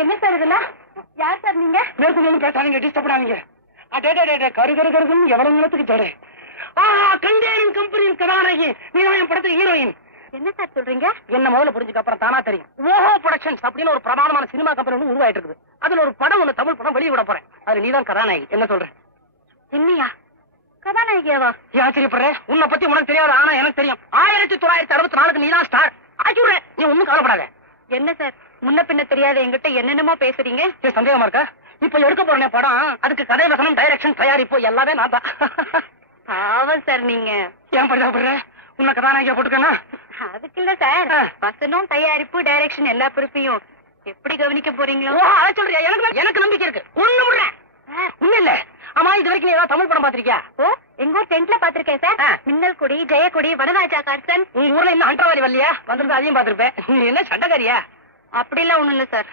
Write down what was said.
என்ன சார் இதெல்லாம்? யார் சார் நீங்க? மேற்கொண்டு பேசாதீங்க, டிஸ்டர்ப் பண்ணாதீங்க. கரு கரு கருன்னு எவ்வளவு நேரத்துக்கு தேடு. கண்டேரிங் கம்பெனியின் கதாநாயகி நீதான் என் படத்துக்கு ஹீரோயின். என்ன சார் சொல்றீங்க? என்ன முதல்ல புரிஞ்சுக்க அப்புறம் தானா தெரியும். ஓஹோ ப்ரொடக்ஷன்ஸ் அப்படின்னு ஒரு பிரமாதமான சினிமா கம்பெனி ஒன்று உருவாயிட்டு இருக்குது. அதுல ஒரு படம் ஒண்ணு, தமிழ் படம் வெளியிட போறேன். அது நீதான் கதாநாயகி. என்ன சொல்ற? இல்லையா? கதாநாயகியாவா? ஆச்சரியப்படுற? உன்னை பத்தி உனக்கு தெரியாது, ஆனா எனக்கு தெரியும். 1964 நீதான் ஸ்டார். ஆச்சுடுறேன், நீ ஒண்ணும் கவலைப்படாத. என்ன சார் முன்ன பின்ன தெரியாத என்கிட்ட என்னென்னமோ பேசுறீங்க? சந்தேகமா இருக்கா? இப்ப எடுக்க போறேன் படம், அதுக்கு கதை வசனம், டைரக்ஷன், தயாரிப்பு எல்லாமே நான் தான். பாவம் சார் நீங்க. ஏன் பரிதாபப்படுற? உன்னை கதாநாயகியா போட்டுக்கனா? அதுக்கு இல்ல சார், வசனம், தயாரிப்பு, டைரக்ஷன் எல்லா பொறுப்பையும் எப்படி கவனிக்க போறீங்களோ? அதை சொல்றியா? எனக்கு நம்பிக்கை இருக்கு. ஒண்ணு முடுறேன். ஒண்ணு இல்ல. ஆமா, இது வரைக்கும் நீ ஏதாவது தமிழ் படம் பாத்திருக்கியா? ஓ, எங்க ஊர் டென்ட்ல பாத்திருக்கேன் சார். மின்னல் கொடி, ஜெயக்கொடி, வனராஜா கார்சன். உங்க ஊர்ல இன்னும் அண்டர்வாரி வரலையா? வந்திருந்தா அதையும் பாத்திருப்பேன். நீ என்ன சண்டைக்காரியா? அப்படிலாம் ஒண்ணும் இல்ல சார்.